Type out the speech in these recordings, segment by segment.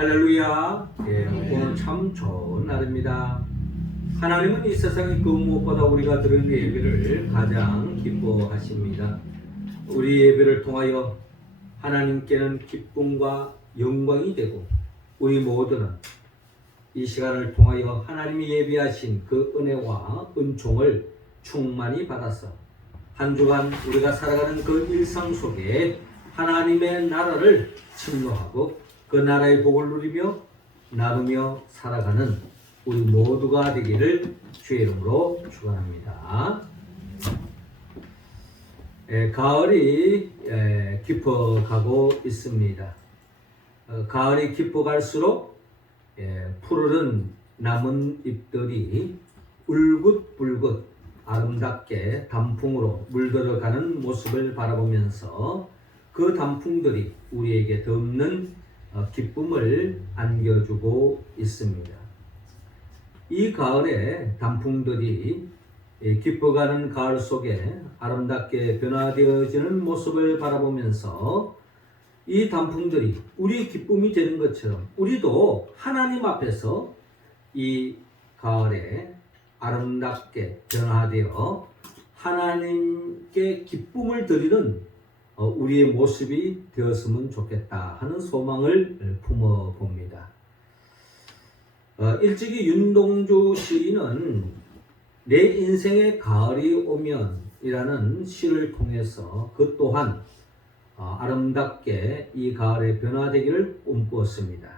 할렐루야. 오늘 참 좋은 날입니다. 하나님은 이 세상에 그 무엇보다 우리가 드리는 예배를 가장 기뻐하십니다. 우리 예배를 통하여 하나님께는 기쁨과 영광이 되고 우리 모두는 이 시간을 통하여 하나님이 예비하신 그 은혜와 은총을 충만히 받아서 한 주간 우리가 살아가는 그 일상 속에 하나님의 나라를 침노하고 그 나라의 복을 누리며 나누며 살아가는 우리 모두가 되기를 주의 이름으로 축원합니다. 가을이 깊어가고 있습니다. 가을이 깊어갈수록 푸르른 나뭇 잎들이 울긋불긋 아름답게 단풍으로 물들어가는 모습을 바라보면서 그 단풍들이 우리에게 덮는 기쁨을 안겨주고 있습니다. 이 가을에 단풍들이 깊어가는 가을 속에 아름답게 변화되어지는 모습을 바라보면서 이 단풍들이 우리의 기쁨이 되는 것처럼 우리도 하나님 앞에서 이 가을에 아름답게 변화되어 하나님께 기쁨을 드리는 우리의 모습이 되었으면 좋겠다 하는 소망을 품어봅니다. 일찍이 윤동주 시인은 내 인생의 가을이 오면 이라는 시를 통해서 그 또한 아름답게 이 가을에 변화되기를 꿈꾸었습니다.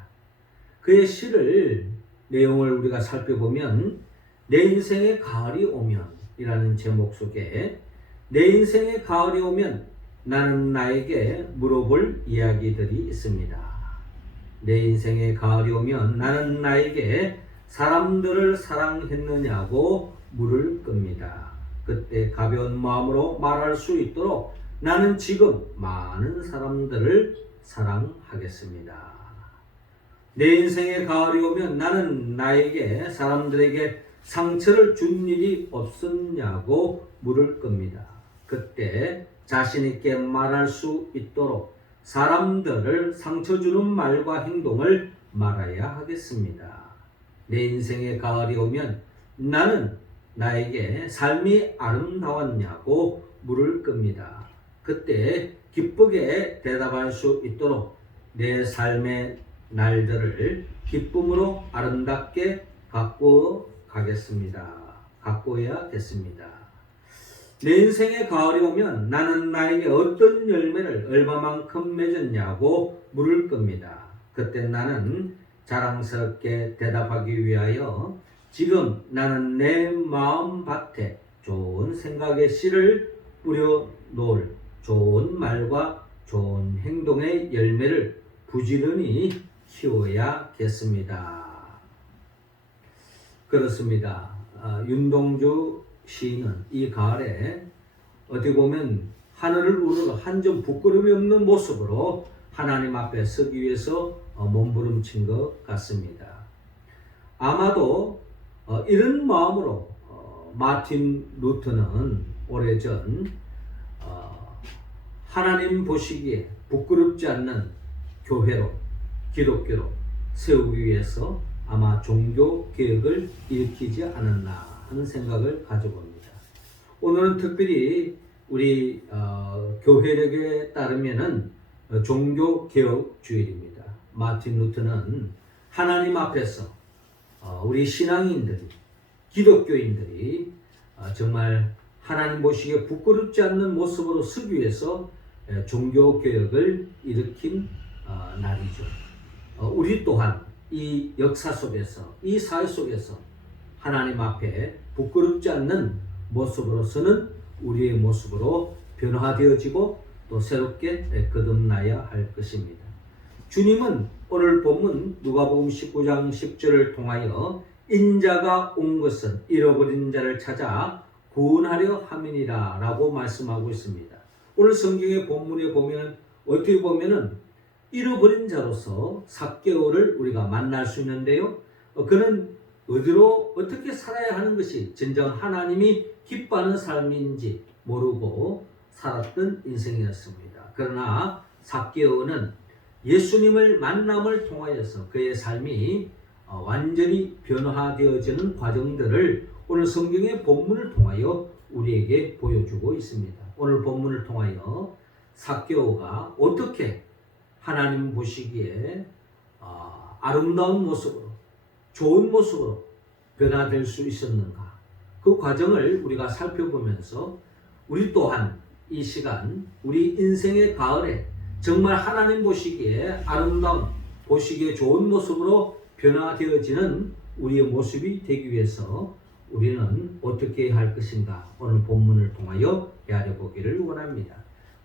그의 시를 내용을 우리가 살펴보면 내 인생의 가을이 오면 이라는 제목 속에 내 인생의 가을이 오면 나는 나에게 물어볼 이야기들이 있습니다. 내 인생의 가을이 오면 나는 나에게 사람들을 사랑했느냐고 물을 겁니다. 그때 가벼운 마음으로 말할 수 있도록 나는 지금 많은 사람들을 사랑하겠습니다. 내 인생의 가을이 오면 나는 나에게 사람들에게 상처를 준 일이 없었냐고 물을 겁니다. 그때 자신 있게 말할 수 있도록 사람들을 상처 주는 말과 행동을 말아야 하겠습니다. 내 인생의 가을이 오면 나는 나에게 삶이 아름다웠냐고 물을 겁니다. 그때 기쁘게 대답할 수 있도록 내 삶의 날들을 기쁨으로 아름답게 가꿔야겠습니다. 내 인생의 가을이 오면 나는 나에게 어떤 열매를 얼마만큼 맺었냐고 물을 겁니다. 그때 나는 자랑스럽게 대답하기 위하여 지금 나는 내 마음밭에 좋은 생각의 씨를 뿌려 놓을 좋은 말과 좋은 행동의 열매를 부지런히 키워야겠습니다. 그렇습니다. 윤동주 시인은 이 가을에 어떻게 보면 하늘을 우러러 한 점 부끄러움이 없는 모습으로 하나님 앞에 서기 위해서 몸부림친 것 같습니다. 아마도 이런 마음으로 마틴 루터는 오래전 하나님 보시기에 부끄럽지 않는 교회로 기독교로 세우기 위해서 아마 종교 개혁을 일으키지 않았나 하는 생각을 가져봅니다. 오늘은 특별히 우리 교회력에 따르면은 종교 개혁 주일입니다. 마틴 루터는 하나님 앞에서 우리 신앙인들이 기독교인들이 정말 하나님 보시기에 부끄럽지 않는 모습으로 서기 위해서 종교 개혁을 일으킨 날이죠. 우리 또한 이 역사 속에서 이 사회 속에서 하나님 앞에 부끄럽지 않는 모습으로서는 우리의 모습으로 변화되어지고 또 새롭게 거듭나야 할 것입니다. 주님은 오늘 본문 누가복음 19장 10절을 통하여 인자가 온 것은 잃어버린 자를 찾아 구원하려 함이니라 라고 말씀하고 있습니다. 오늘 성경의 본문에 보면 어떻게 보면은 잃어버린 자로서 삭개오를 우리가 만날 수 있는데요. 그는 어디로 어떻게 살아야 하는 것이 진정 하나님이 기뻐하는 삶인지 모르고 살았던 인생이었습니다. 그러나 삭개오는 예수님을 만남을 통하여서 그의 삶이 완전히 변화되어지는 과정들을 오늘 성경의 본문을 통하여 우리에게 보여주고 있습니다. 오늘 본문을 통하여 삭개오가 어떻게 하나님 보시기에 아름다운 모습으로, 좋은 모습으로 변화될 수 있었는가, 그 과정을 우리가 살펴보면서 우리 또한 이 시간 우리 인생의 가을에 정말 하나님 보시기에 아름다운, 보시기에 좋은 모습으로 변화되어지는 우리의 모습이 되기 위해서 우리는 어떻게 해야 할 것인가, 오늘 본문을 통하여 헤아려 보기를 원합니다.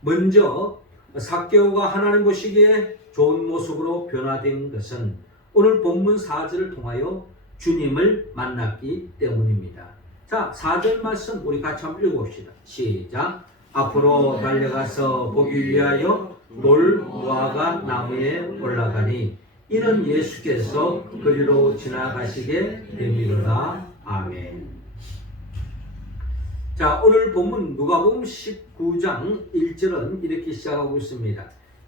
먼저 삭개오가 하나님 보시기에 좋은 모습으로 변화된 것은 오늘 본문 4절을 통하여 주님을 만났기 때문입니다. 자, 4절 말씀 우리 같이 한번 읽어봅시다. 시작. 앞으로 달려가서 보기 위하여 돌 무화과 나무에 올라가니 이는 예수께서 그리로 지나가시게 됨이로다. 아멘. 자, 오늘 본문 누가복음 19장 1절은 이렇게 시작하고 있습니다.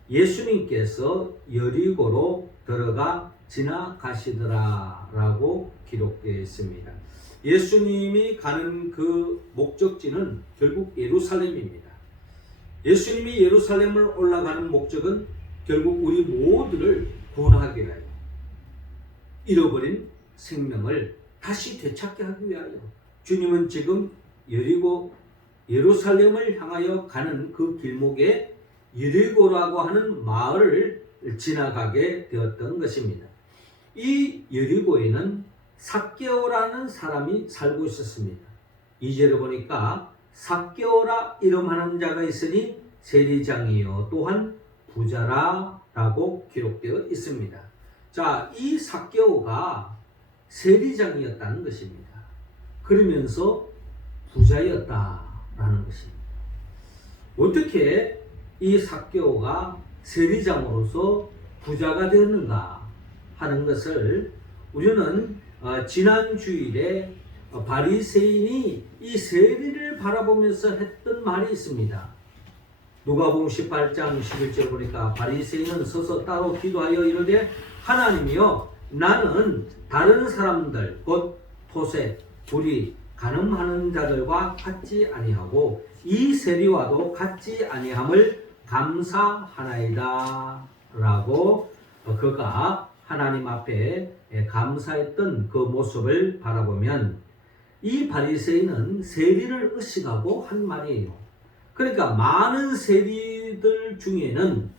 예수님께서 여리고로 들어가 지나가시더라 라고 기록되어 있습니다. 예수님이 가는 그 목적지는 결국 예루살렘입니다. 예수님이 예루살렘을 올라가는 목적은 결국 우리 모두를 구원하기 위하여, 잃어버린 생명을 다시 되찾게 하기 위하여 주님은 지금 여리고 예루살렘을 향하여 가는 그 길목에 여리고라고 하는 마을을 지나가게 되었던 것입니다. 이 여리고에는 삭개오라는 사람이 살고 있었습니다. 2절에 보니까 삭개오라 이름하는 자가 있으니 세리장이요 또한 부자라 라고 기록되어 있습니다. 자, 이 삭개오가 세리장이었다는 것입니다. 그러면서 부자였다라는 것입니다. 어떻게 이 삭개오가 세리장으로서 부자가 되었는가 하는 것을 우리는 지난 주일에 바리새인이 이 세리를 바라보면서 했던 말이 있습니다. 누가복음 18장 11절 보니까 바리새인은 서서 따로 기도하여 이르되 하나님이여 나는 다른 사람들 곧 토세, 불이, 간음하는 자들과 같지 아니하고 이 세리와도 같지 아니함을 감사하나이다 라고 그가 하나님 앞에 감사했던 그 모습을 바라보면 이 바리새인은 세리를 의식하고 한 말이에요. 그러니까 많은 세리들 중에는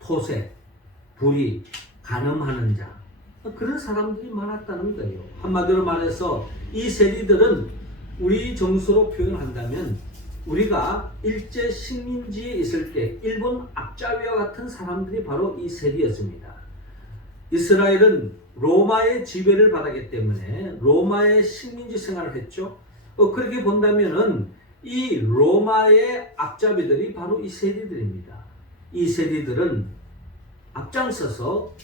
토세, 불이, 간음하는 자, 그런 사람들이 많았다는 거예요. 한마디로 말해서 이 세리들은 우리 정서로 표현한다면 우리가 일제 식민지에 있을 때 일본 앞잡이와 같은 사람들이 바로 이 세리였습니다. 이스라엘은 로마의 지배를 받았기 때문에 로마의 식민지 생활을 했죠. 그렇게 본다면은 이 로마의 앞잡이들이 바로 이 세리들입니다. 이 세리들은 앞장서서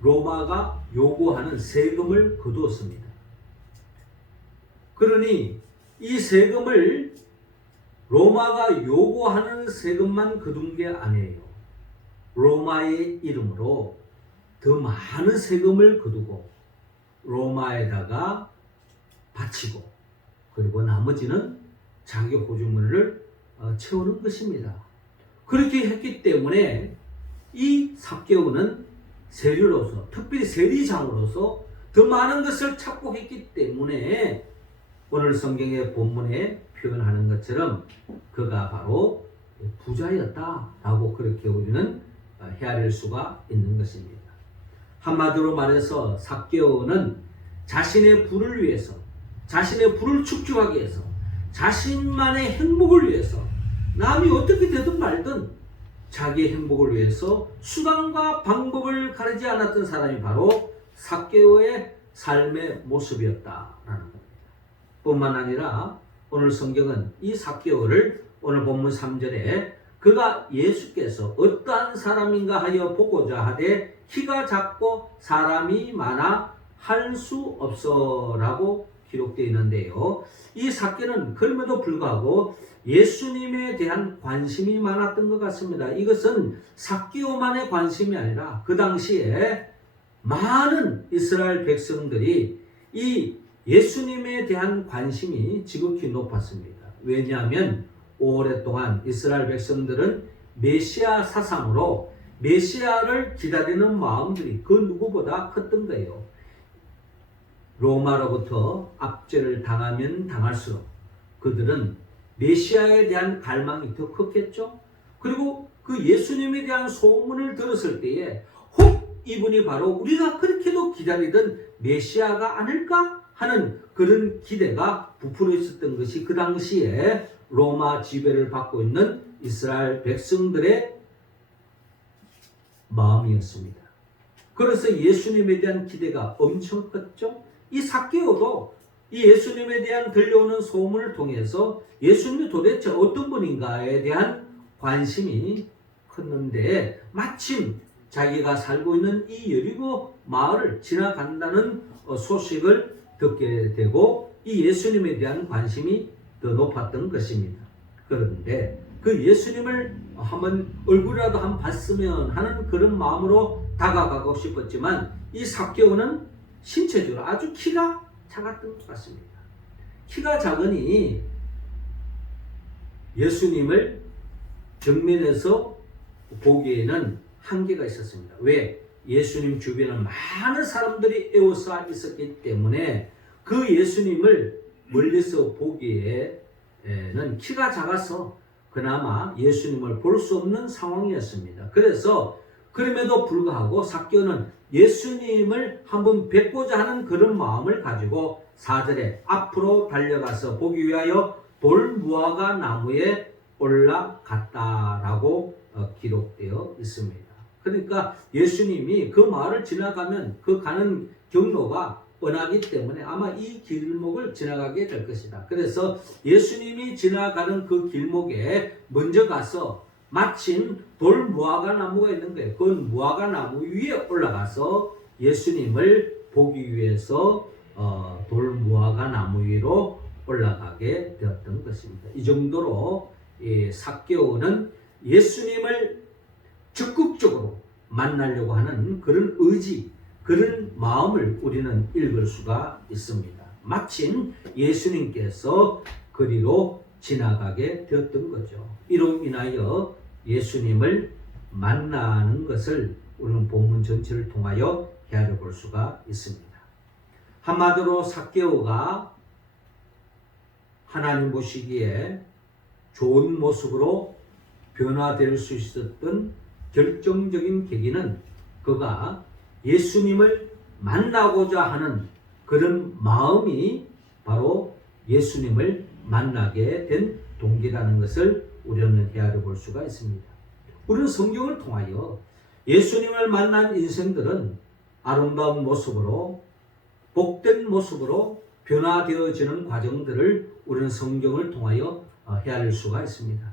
로마가 요구하는 세금을 거두었습니다. 그러니 이 세금을 로마가 요구하는 세금만 거둔 게 아니에요. 로마의 이름으로 더 많은 세금을 거두고 로마에다가 바치고 그리고 나머지는 자기 호주머니를 채우는 것입니다. 그렇게 했기 때문에 이 삭개오는 세리로서, 특별히 세리장으로서 더 많은 것을 착복했기 때문에 오늘 성경의 본문에 표현하는 것처럼 그가 바로 부자였다라고 그렇게 우리는 헤아릴 수가 있는 것입니다. 한마디로 말해서 삭개오는 자신의 부를 위해서, 자신의 부를 축적하기 위해서, 자신만의 행복을 위해서, 남이 어떻게 되든 말든 자기의 행복을 위해서 수단과 방법을 가리지 않았던 사람이 바로 삭개오의 삶의 모습이었다라는 겁니다. 뿐만 아니라 오늘 성경은 이 삭개오를 오늘 본문 3절에 그가 예수께서 어떠한 사람인가 하여 보고자 하되 키가 작고 사람이 많아 할 수 없어라고 기록되어 있는데요. 이 삭개는 그럼에도 불구하고 예수님에 대한 관심이 많았던 것 같습니다. 이것은 삭개오만의 관심이 아니라 그 당시에 많은 이스라엘 백성들이 이 예수님에 대한 관심이 지극히 높았습니다. 왜냐하면 오랫동안 이스라엘 백성들은 메시아 사상으로 메시아를 기다리는 마음들이 그 누구보다 컸던 거예요. 로마로부터 압제를 당하면 당할수록 그들은 메시아에 대한 갈망이 더 컸겠죠. 그리고 그 예수님에 대한 소문을 들었을 때에 혹 이분이 바로 우리가 그렇게도 기다리던 메시아가 아닐까 하는 그런 기대가 부풀어 있었던 것이 그 당시에 로마 지배를 받고 있는 이스라엘 백성들의 마음이었습니다. 그래서 예수님에 대한 기대가 엄청 컸죠. 이 삭개오도 이 예수님에 대한 들려오는 소문을 통해서 예수님이 도대체 어떤 분인가에 대한 관심이 컸는데 마침 자기가 살고 있는 이 여리고 마을을 지나간다는 소식을 듣게 되고 이 예수님에 대한 관심이 더 높았던 것입니다. 그런데 그 예수님을 한번 얼굴이라도 한번 봤으면 하는 그런 마음으로 다가가고 싶었지만 이 삭개오는 신체적으로 아주 키가 작았던 것 같습니다. 키가 작으니 예수님을 정면에서 보기에는 한계가 있었습니다. 왜? 예수님 주변에 많은 사람들이 에워싸 있었기 때문에 그 예수님을 멀리서 보기에는 키가 작아서 그나마 예수님을 볼 수 없는 상황이었습니다. 그래서 그럼에도 불구하고 삭개오는 예수님을 한번 뵙고자 하는 그런 마음을 가지고 4절에 앞으로 달려가서 보기 위하여 돌무화과 나무에 올라갔다라고 기록되어 있습니다. 그러니까 예수님이 그 마을을 지나가면 그 가는 경로가 뻔하기 때문에 아마 이 길목을 지나가게 될 것이다. 그래서 예수님이 지나가는 그 길목에 먼저 가서 마침 돌무화과 나무가 있는 거예요. 그 무화과 나무 위에 올라가서 예수님을 보기 위해서 돌무화과 나무 위로 올라가게 되었던 것입니다. 이 정도로 삭개오는 예수님을 적극적으로 만나려고 하는 그런 의지, 그런 마음을 우리는 읽을 수가 있습니다. 마침 예수님께서 그리로 지나가게 되었던 거죠. 이로 인하여 예수님을 만나는 것을 우리는 본문 전체를 통하여 헤아려 볼 수가 있습니다. 한마디로 삭개오가 하나님 보시기에 좋은 모습으로 변화될 수 있었던 결정적인 계기는 그가 예수님을 만나고자 하는 그런 마음이 바로 예수님을 만나게 된 동기라는 것을 우리는 헤아려 볼 수가 있습니다. 우리는 성경을 통하여 예수님을 만난 인생들은 아름다운 모습으로 복된 모습으로 변화되어지는 과정들을 우리는 성경을 통하여 헤아릴 수가 있습니다.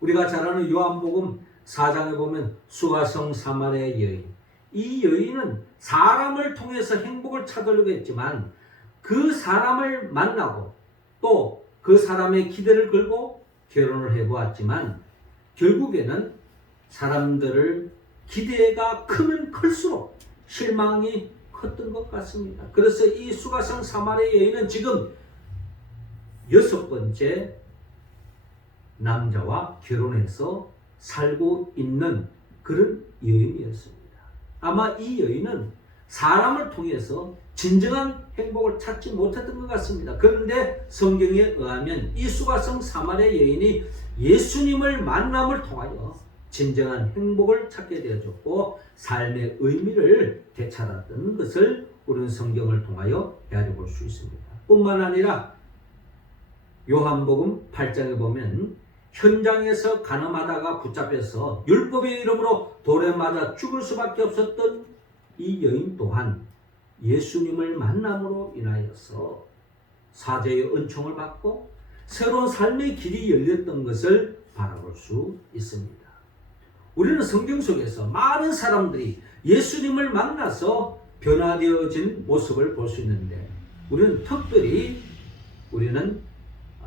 우리가 잘 아는 요한복음 4장에 보면 수가성 사마리아 여인, 이 여인은 사람을 통해서 행복을 찾으려고 했지만 그 사람을 만나고 또 그 사람의 기대를 걸고 결혼을 해보았지만 결국에는 사람들을 기대가 크면 클수록 실망이 컸던 것 같습니다. 그래서 이 수가성 사마리아 여인은 지금 6번째 남자와 결혼해서 살고 있는 그런 여인이었습니다. 아마 이 여인은 사람을 통해서 진정한 행복을 찾지 못했던 것 같습니다. 그런데 성경에 의하면 이 수가성 사마리아 여인이 예수님을 만남을 통하여 진정한 행복을 찾게 되어졌고 삶의 의미를 되찾았던 것을 우리는 성경을 통하여 헤아려 볼 수 있습니다. 뿐만 아니라 요한복음 8장에 보면 현장에서 간음하다가 붙잡혀서 율법의 이름으로 돌에 맞아 죽을 수밖에 없었던 이 여인 또한 예수님을 만남으로 인하여서 사죄의 은총을 받고 새로운 삶의 길이 열렸던 것을 바라볼 수 있습니다. 우리는 성경 속에서 많은 사람들이 예수님을 만나서 변화되어진 모습을 볼 수 있는데 우리는 특별히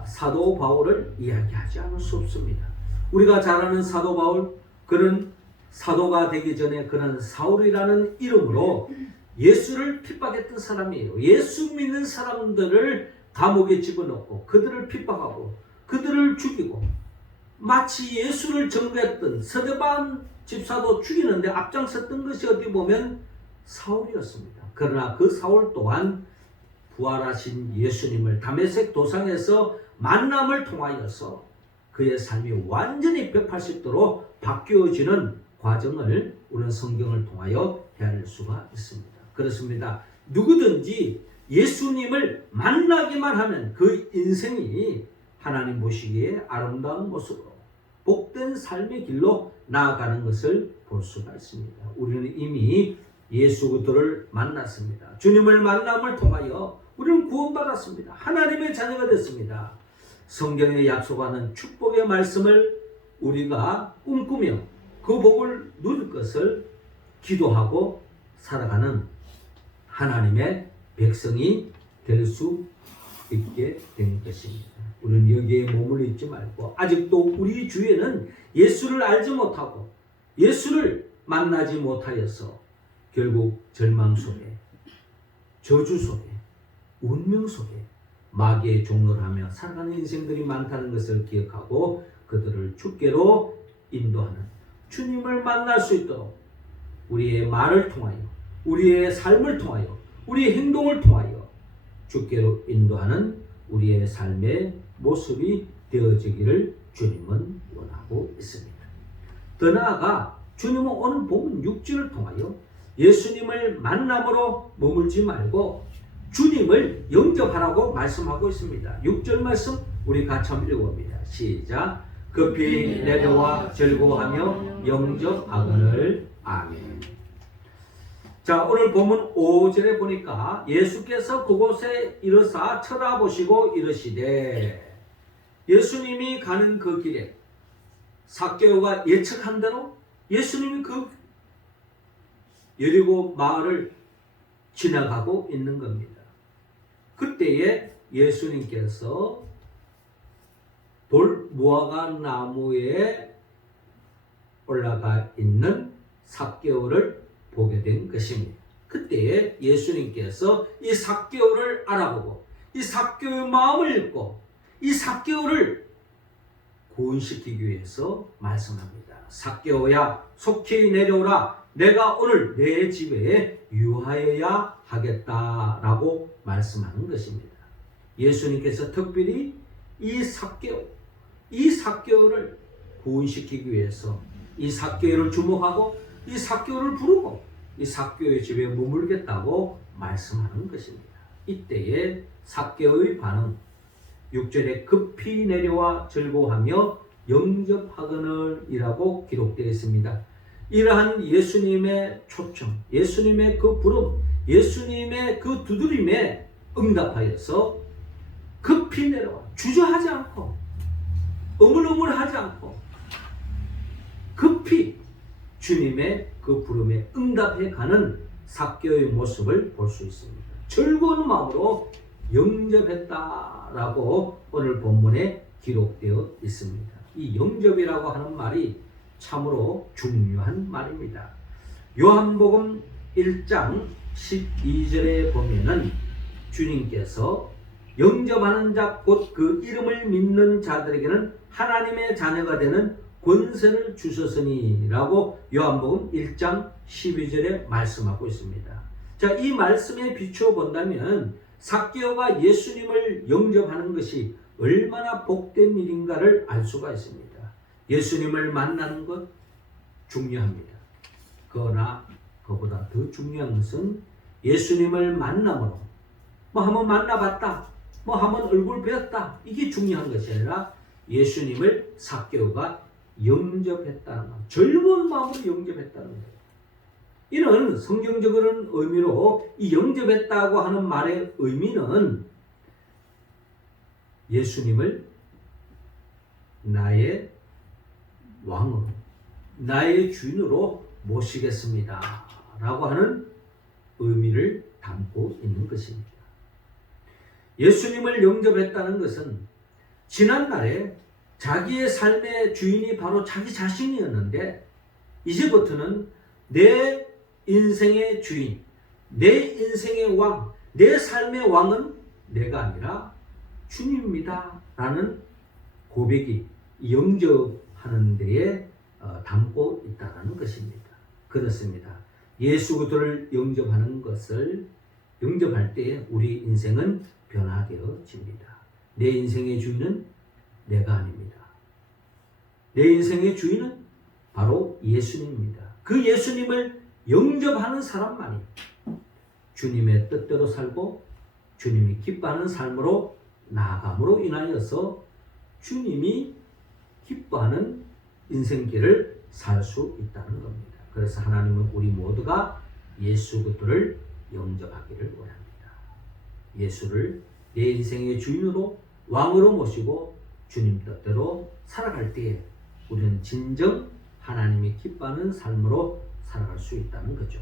사도 바울을 이야기하지 않을 수 없습니다. 우리가 잘 아는 사도 바울, 그는 사도가 되기 전에 그는 사울이라는 이름으로 예수를 핍박했던 사람이에요. 예수 믿는 사람들을 감옥에 집어넣고 그들을 핍박하고 그들을 죽이고, 마치 예수를 증거했던 스데반 집사도 죽이는데 앞장섰던 것이 어디 보면 사울이었습니다. 그러나 그 사울 또한 부활하신 예수님을 다메섹 도상에서 만남을 통하여서 그의 삶이 완전히 180도로 바뀌어지는 과정을 우리는 성경을 통하여 헤아릴 수가 있습니다. 그렇습니다. 누구든지 예수님을 만나기만 하면 그 인생이 하나님 보시기에 아름다운 모습으로 복된 삶의 길로 나아가는 것을 볼 수가 있습니다. 우리는 이미 예수 그리스도를 만났습니다. 주님을 만남을 통하여 우리는 구원받았습니다. 하나님의 자녀가 됐습니다. 성경에 약속하는 축복의 말씀을 우리가 꿈꾸며 그 복을 누릴 것을 기도하고 살아가는 하나님의 백성이 될 수 있게 된 것입니다. 우리는 여기에 머물러 있지 말고, 아직도 우리 주위에는 예수를 알지 못하고 예수를 만나지 못하여서 결국 절망 속에, 저주 속에, 운명 속에 마귀의 종로를 하며 살아가는 인생들이 많다는 것을 기억하고 그들을 주께로 인도하는, 주님을 만날 수 있도록 우리의 말을 통하여, 우리의 삶을 통하여, 우리의 행동을 통하여 주께로 인도하는 우리의 삶의 모습이 되어지기를 주님은 원하고 있습니다. 더 나아가 주님은 오늘 본문 6절을 통하여 예수님을 만남으로 머물지 말고 주님을 영접하라고 말씀하고 있습니다. 6절 말씀 우리 같이 한번 읽어봅니다. 시작. 급히 내려와 즐거워하며 영접하거늘. 아멘. 자, 오늘 본문 5절에 보니까 예수께서 그곳에 이르사 쳐다보시고 이르시되, 예수님이 가는 그 길에 삭개오가 예측한 대로 예수님이 그 여리고 마을을 지나가고 있는 겁니다. 그때에 예수님께서 돌 무화과 나무에 올라가 있는 삭개오를 보게 된 것입니다. 그때에 예수님께서 이 삭개오를 알아보고 이 삭개오의 마음을 읽고 이 삭개오를 구원시키기 위해서 말씀합니다. 삭개오야, 속히 내려오라. 내가 오늘 내 집에 유하여야 하겠다라고 말씀하는 것입니다. 예수님께서 특별히 이 삭개오를 구원시키기 위해서 이 삭개오를 주목하고 이 삭개오를 부르고 이 삭개오의 집에 머물겠다고 말씀하는 것입니다. 이때에 삭개오의 반응, 6절에 급히 내려와 즐거워하며 영접하거늘 이라고 기록되어 있습니다. 이러한 예수님의 초청, 예수님의 그 부름, 예수님의 그 두드림에 응답하여서 급히 내려와, 주저하지 않고 어물어물하지 않고 급히 주님의 그 부름에 응답해 가는 삭개오의 모습을 볼 수 있습니다. 즐거운 마음으로 영접했다라고 오늘 본문에 기록되어 있습니다. 이 영접이라고 하는 말이 참으로 중요한 말입니다. 요한복음 1장 12절에 보면은 주님께서 영접하는 자 곧 그 이름을 믿는 자들에게는 하나님의 자녀가 되는 권세를 주셨으니 라고 요한복음 1장 12절에 말씀하고 있습니다. 자, 이 말씀에 비추어 본다면 삭개오가 예수님을 영접하는 것이 얼마나 복된 일인가를 알 수가 있습니다. 예수님을 만나는 것 중요합니다. 그러나 그보다 더 중요한 것은 예수님을 만남으로 한번 만나봤다, 한번 얼굴 뵈었다, 이게 중요한 것이 아니라 예수님을 삭개오가 영접했다는 것, 즐거운 마음으로 영접했다는 것. 이는 성경적인 의미로 이 영접했다고 하는 말의 의미는 예수님을 나의 왕으로, 나의 주인으로 모시겠습니다 라고 하는 의미를 담고 있는 것입니다. 예수님을 영접했다는 것은 지난날에 자기의 삶의 주인이 바로 자기 자신이었는데 이제부터는 내 인생의 주인, 내 인생의 왕, 내 삶의 왕은 내가 아니라 주님입니다 라는 고백이 영접하는 데에 담고 있다는 것입니다. 그렇습니다. 예수 그리스도를 영접하는 것을 영접할 때 우리 인생은 변화되어집니다. 내 인생의 주인은 내가 아닙니다. 내 인생의 주인은 바로 예수님입니다. 그 예수님을 영접하는 사람만이 주님의 뜻대로 살고 주님이 기뻐하는 삶으로 나아감으로 인하여서 주님이 기뻐하는 인생길을 살 수 있다는 겁니다. 그래서 하나님은 우리 모두가 예수 그리스도를 영접하기를 원합니다. 예수를 내 인생의 주인으로 왕으로 모시고 주님 뜻대로 살아갈 때에 우리는 진정 하나님이 기뻐하는 삶으로 살아갈 수 있다는 거죠.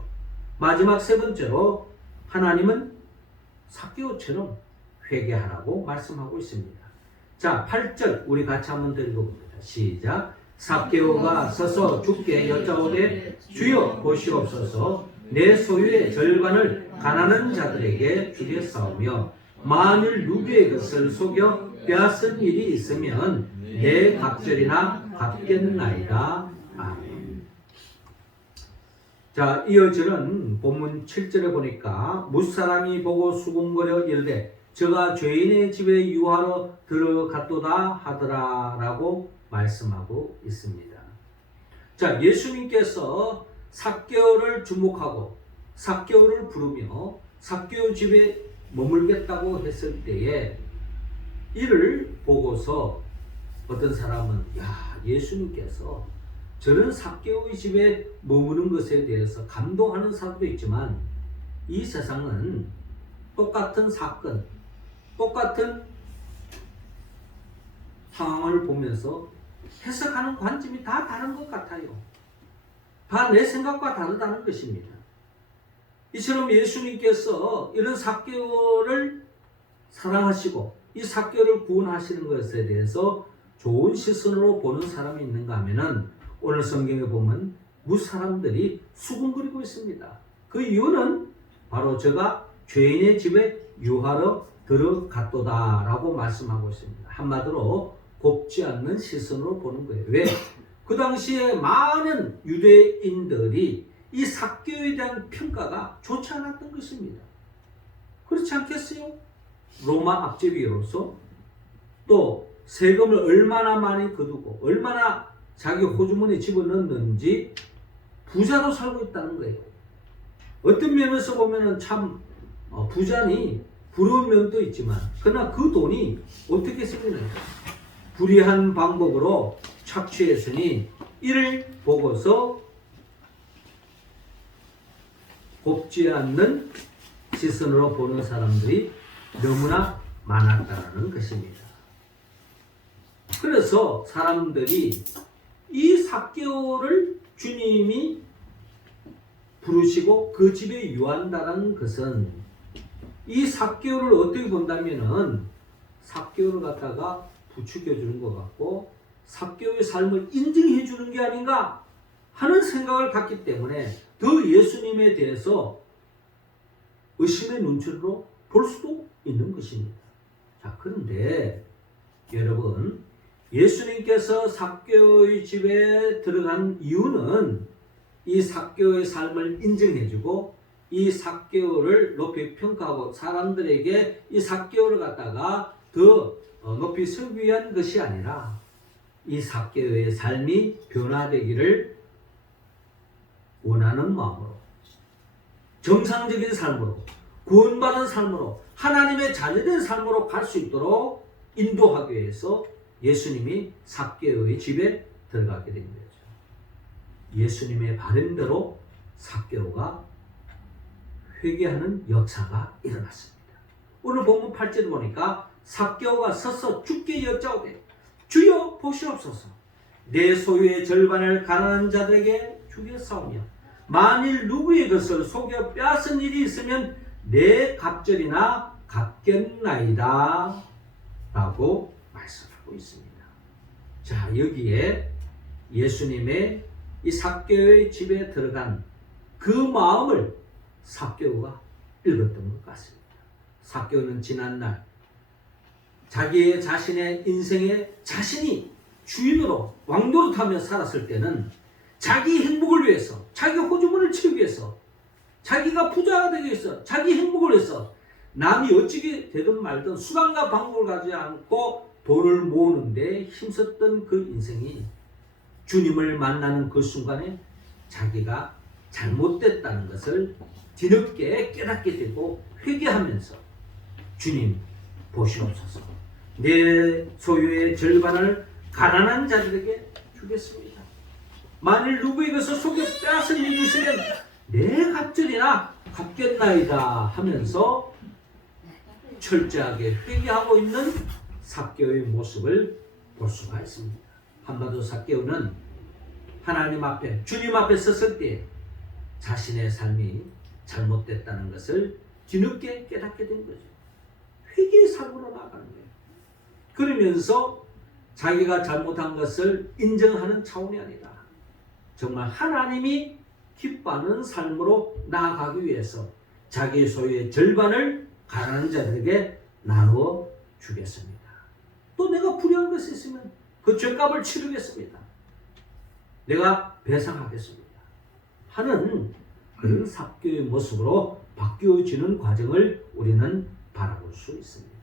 마지막 세 번째로 하나님은 삭개오처럼 회개하라고 말씀하고 있습니다. 자, 8절 우리 같이 한번 읽어봅니다. 시작. 삭개오가 서서 주께 여짜오되 주여 보시옵소서 내 소유의 절반을 가난한 자들에게 주겠사오며 만일 누구의 것을 속여 빼앗은 일이 있으면 내 갑절이나 갚겠나이다. 아멘. 자, 이어지는 본문 7절에 보니까 무사람이 보고 수군거려 이르되 저가 죄인의 집에 유하러 들어갔도다 하더라 라고 말씀하고 있습니다. 자, 예수님께서 삭개오를 주목하고 삭개오를 부르며 삭개오 집에 머물겠다고 했을 때에 이를 보고서 어떤 사람은 예수님께서 저런 삭개오의 집에 머무는 것에 대해서 감동하는 사람도 있지만 이 세상은 똑같은 사건, 똑같은 상황을 보면서 해석하는 관점이 다 다른 것 같아요. 다 내 생각과 다르다는 것입니다. 이처럼 예수님께서 이런 삭개오를 사랑하시고 이 삭개오를 구원하시는 것에 대해서 좋은 시선으로 보는 사람이 있는가 하면은 오늘 성경에 보면 무사람들이 수군거리고 있습니다. 그 이유는 바로 저가 죄인의 집에 유하러 들어갔도다 라고 말씀하고 있습니다. 한마디로 곱지 않는 시선으로 보는 거예요. 왜? 그 당시에 많은 유대인들이 이 삭개오에 대한 평가가 좋지 않았던 것입니다. 그렇지 않겠어요? 로마 앞제비로서 또 세금을 얼마나 많이 거두고 얼마나 자기 호주머니에 집어넣는지 부자로 살고 있다는 거예요. 어떤 면에서 보면 참 부자니 부러운 면도 있지만 그러나 그 돈이 어떻게 쓰느냐 불의한 방법으로 착취했으니 이를 보고서 곱지 않는 시선으로 보는 사람들이 너무나 많았다는 것입니다. 그래서 사람들이 이 삭개오를 주님이 부르시고 그 집에 유한다는 것은 이 삭개오를 어떻게 본다면은 삭개오를 갖다가 부추겨 주는 것 같고 삭개오의 삶을 인정해 주는 게 아닌가 하는 생각을 갖기 때문에 더 예수님에 대해서 의심의 눈초리로 볼 수도 있는 것입니다. 자, 그런데 여러분 예수님께서 삭개오의 집에 들어간 이유는 이 삭개오의 삶을 인정해주고 이 삭개오를 높이 평가하고 사람들에게 이 삭개오를 갖다가 더 높이 세우기 위한 것이 아니라 이 삭개오의 삶이 변화되기를 원하는 마음으로 정상적인 삶으로 구원받은 삶으로 하나님의 자녀된 삶으로 갈 수 있도록 인도하기 위해서 예수님이 삭개오의 집에 들어가게 된 거죠. 예수님의 바람대로 삭개오가 회개하는 역사가 일어났습니다. 오늘 본문 8절 보니까 삭개오가 서서 주께 여짜오되 주여 보시옵소서 내 소유의 절반을 가난한 자들에게 주겠사오며 만일 누구의 것을 속여 빼앗은 일이 있으면 내 갑절이나 갚겠나이다 라고 말씀합니다. 말씀하고 있습니다. 자, 여기에 예수님의 이 삭개오의 집에 들어간 그 마음을 삭개오가 읽었던 것 같습니다. 삭개오는 지난날 자기의 자신의 인생에 자신이 주인으로 왕노릇하며 살았을 때는 자기 행복을 위해서, 자기 호주머니를 채우기 위해서, 자기가 부자가 되기 위해서, 자기 행복을 위해서 남이 어찌게 되든 말든 수단과 방법을 가지지 않고 돈을 모으는 데 힘썼던 그 인생이 주님을 만나는 그 순간에 자기가 잘못됐다는 것을 뒤늦게 깨닫게 되고 회개하면서 주님 보시옵소서, 내 소유의 절반을 가난한 자들에게 주겠습니다. 만일 누구에게서 속에 빼앗은 일이 있으면 내 갑절이나 갚겠나이다 하면서 철저하게 회개하고 있는 삭개오의 모습을 볼 수가 있습니다. 한마디로 삭개오는 하나님 앞에, 주님 앞에 섰을 때 자신의 삶이 잘못됐다는 것을 뒤늦게 깨닫게 된 거죠. 회개의 삶으로 나가는 거예요. 그러면서 자기가 잘못한 것을 인정하는 차원이 아니라 정말 하나님이 기뻐하는 삶으로 나아가기 위해서 자기 소유의 절반을 가난한 자들에게 나누어 주겠습니다. 또 내가 불의한 것이 있으면 그 죄값을 치르겠습니다. 내가 배상하겠습니다. 하는 그런 삭개오의 모습으로 바뀌어지는 과정을 우리는 바라볼 수 있습니다.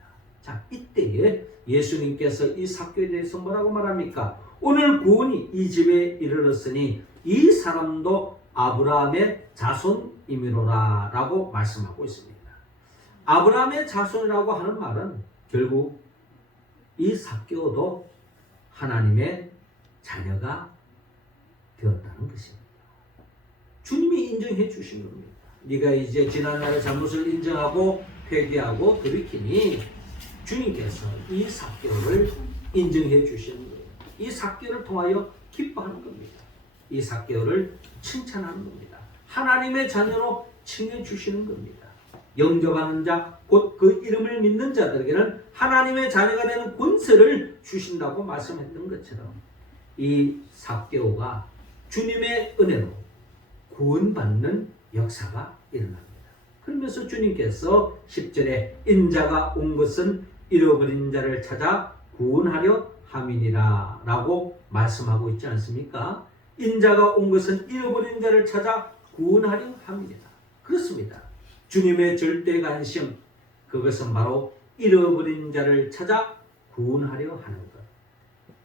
자, 이때에 예수님께서 이 삭개오에 대해서 뭐라고 말합니까? 오늘 구원이 이 집에 이르렀으니 이 사람도 아브라함의 자손이미로라 라고 말씀하고 있습니다. 아브라함의 자손이라고 하는 말은 결국 이 삭개오도 하나님의 자녀가 되었다는 것입니다. 주님이 인정해 주신 겁니다. 네가 이제 지난날의 잘못을 인정하고 회개하고 돌이키니 주님께서 이 삭개오를 인정해 주시는 거예요. 이 삭개오를 통하여 기뻐하는 겁니다. 이 삭개오를 칭찬하는 겁니다. 하나님의 자녀로 칭해 주시는 겁니다. 영접하는 자, 곧 그 이름을 믿는 자들에게는 하나님의 자녀가 되는 권세를 주신다고 말씀했던 것처럼 이 삭개오가 주님의 은혜로 구원받는 역사가 일어납니다. 그러면서 주님께서 10절에 인자가 온 것은 잃어버린 자를 찾아 구원하려 함이니라 라고 말씀하고 있지 않습니까? 인자가 온 것은 잃어버린 자를 찾아 구원하려 함이니라. 그렇습니다. 주님의 절대 관심, 그것은 바로 잃어버린 자를 찾아 구원하려 하는 것.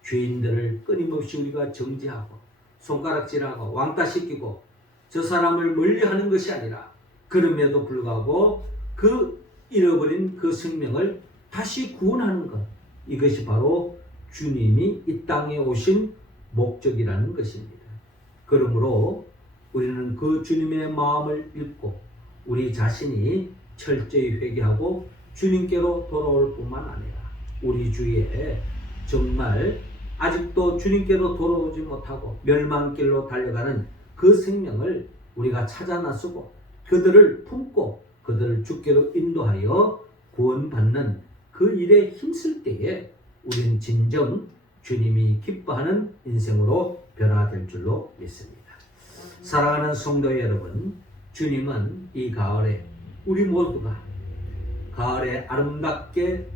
죄인들을 끊임없이 우리가 정죄하고 손가락질하고 왕따시키고 저 사람을 멀리하는 것이 아니라 그럼에도 불구하고 그 잃어버린 그 생명을 다시 구원하는 것, 이것이 바로 주님이 이 땅에 오신 목적이라는 것입니다. 그러므로 우리는 그 주님의 마음을 읽고 우리 자신이 철저히 회개하고 주님께로 돌아올 뿐만 아니라 우리 주위에 정말 아직도 주님께로 돌아오지 못하고 멸망길로 달려가는 그 생명을 우리가 찾아 나서고 그들을 품고 그들을 주께로 인도하여 구원받는 그 일에 힘쓸 때에 우리는 진정 주님이 기뻐하는 인생으로 변화될 줄로 믿습니다. 사랑하는 성도 여러분, 주님은 이 가을에 우리 모두가 가을에 아름답게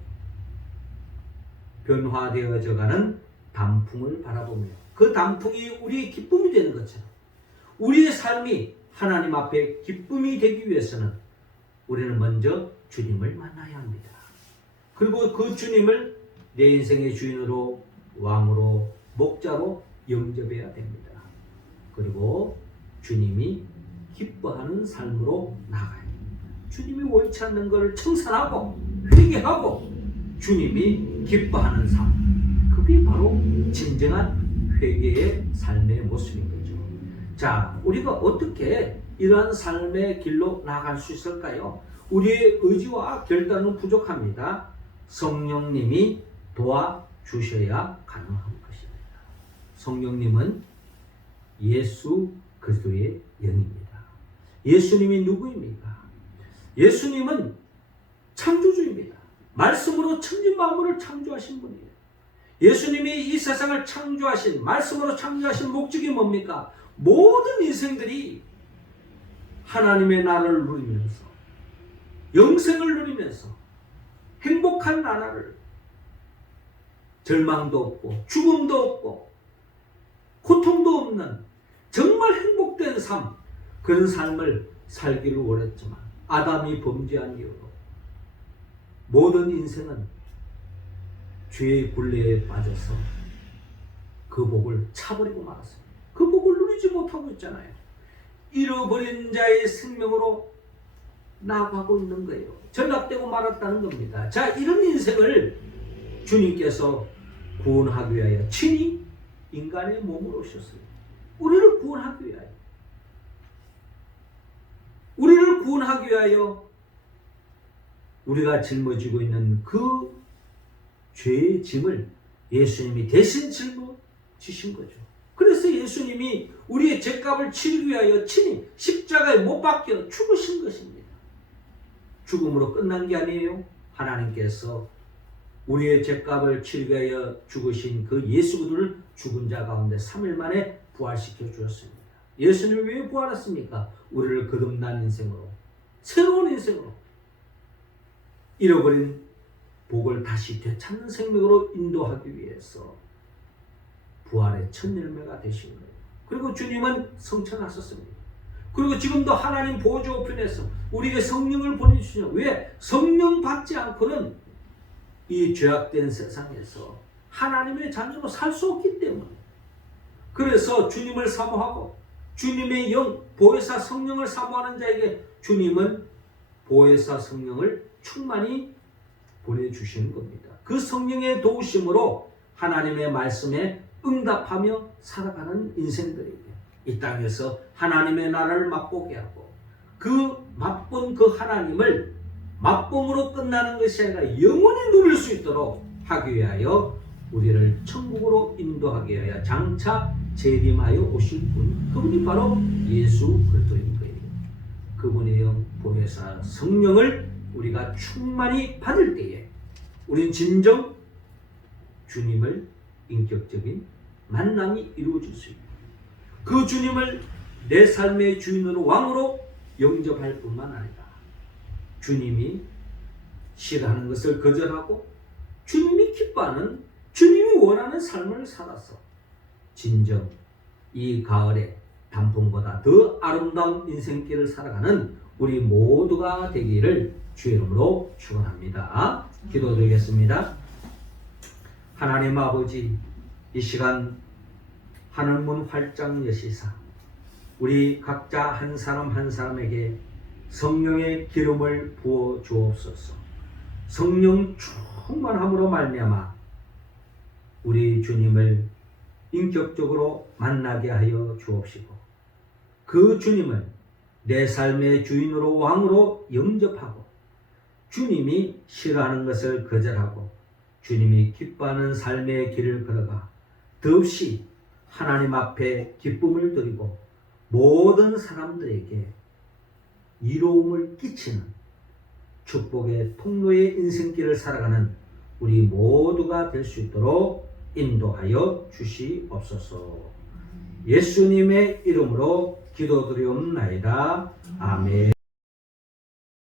변화되어져가는 단풍을 바라보며 그 단풍이 우리의 기쁨이 되는 것처럼 우리의 삶이 하나님 앞에 기쁨이 되기 위해서는 우리는 먼저 주님을 만나야 합니다. 그리고 그 주님을 내 인생의 주인으로, 왕으로, 목자로 영접해야 됩니다. 그리고 주님이 기뻐하는 삶으로 나가야 됩니다. 주님이 원치 않는 것을 청산하고 회개하고 주님이 기뻐하는 삶, 그게 바로 진정한 회개의 삶의 모습인 거죠. 자, 우리가 어떻게 이러한 삶의 길로 나아갈 수 있을까요? 우리의 의지와 결단은 부족합니다. 성령님이 도와주셔야 가능한 것입니다. 성령님은 예수 그리스도의 영입니다. 예수님이 누구입니까? 예수님은 창조주입니다. 말씀으로 천지 만물을 창조하신 분이에요. 예수님이 이 세상을 창조하신, 말씀으로 창조하신 목적이 뭡니까? 모든 인생들이 하나님의 나라를 누리면서, 영생을 누리면서 행복한 나라를, 절망도 없고 죽음도 없고 고통도 없는 정말 행복된 삶, 그런 삶을 살기를 원했지만 아담이 범죄한 이후로 모든 인생은 죄의 굴레에 빠져서 그 복을 차버리고 말았습니다. 그 복을 누리지 못하고 있잖아요. 잃어버린 자의 생명으로 나아가고 있는 거예요. 전락되고 말았다는 겁니다. 자, 이런 인생을 주님께서 구원하기 위하여 친히 인간의 몸으로 오셨어요. 우리를 구원하기 위하여. 우리를 구원하기 위하여 우리가 짊어지고 있는 그 죄의 짐을 예수님이 대신 짊어지신 거죠. 그래서 예수님이 우리의 죄값을 치르기 위하여 친히 십자가에 못 박혀 죽으신 것입니다. 죽음으로 끝난 게 아니에요. 하나님께서 우리의 죄값을 치르기 위하여 죽으신 그 예수 그리스도를 죽은 자 가운데 3일 만에 부활시켜 주었습니다. 예수님이 왜 부활했습니까? 우리를 거듭난 인생으로, 새로운 인생으로, 잃어버린 복을 다시 되찾는 생명으로 인도하기 위해서 부활의 첫 열매가 되신 거예요. 그리고 주님은 성천하셨습니다. 그리고 지금도 하나님 보좌 우편에서 우리에게 성령을 보내주시죠. 왜? 성령 받지 않고는 이 죄악된 세상에서 하나님의 자녀로 살 수 없기 때문에. 그래서 주님을 사모하고 주님의 영, 보혜사 성령을 사모하는 자에게 주님은 보혜사 성령을 충만히 보내주시는 겁니다. 그 성령의 도우심으로 하나님의 말씀에 응답하며 살아가는 인생들에게 이 땅에서 하나님의 나라를 맛보게 하고, 그 맛본 그 하나님을 맛봄으로 끝나는 것이 아니라 영원히 누릴 수 있도록 하기 위하여 우리를 천국으로 인도하기 위하여 장차 재림하여 오실 분, 그분이 바로 예수 그리스도인 거예요. 그분의 보혜사 성령을 우리가 충만히 받을 때에 우린 진정 주님을 인격적인 만남이 이루어질 수 있고, 그 주님을 내 삶의 주인으로, 왕으로 영접할 뿐만 아니라 주님이 싫어하는 것을 거절하고 주님이 기뻐하는, 주님이 원하는 삶을 살아서 진정 이 가을에 단풍보다 더 아름다운 인생길을 살아가는 우리 모두가 되기를 주의 이름으로 축원합니다. 기도드리겠습니다. 하나님 아버지, 이 시간 하늘문 활짝 여시사 우리 각자 한 사람 한 사람에게 성령의 기름을 부어 주옵소서. 성령 충만함으로 말미암아 우리 주님을 인격적으로 만나게 하여 주옵시고, 그 주님을 내 삶의 주인으로, 왕으로 영접하고 주님이 싫어하는 것을 거절하고 주님이 기뻐하는 삶의 길을 걸어가 더없이 하나님 앞에 기쁨을 드리고 모든 사람들에게 이로움을 끼치는 축복의 통로의 인생길을 살아가는 우리 모두가 될 수 있도록 인도하여 주시옵소서. 예수님의 이름으로 기도드리옵나이다. 아멘.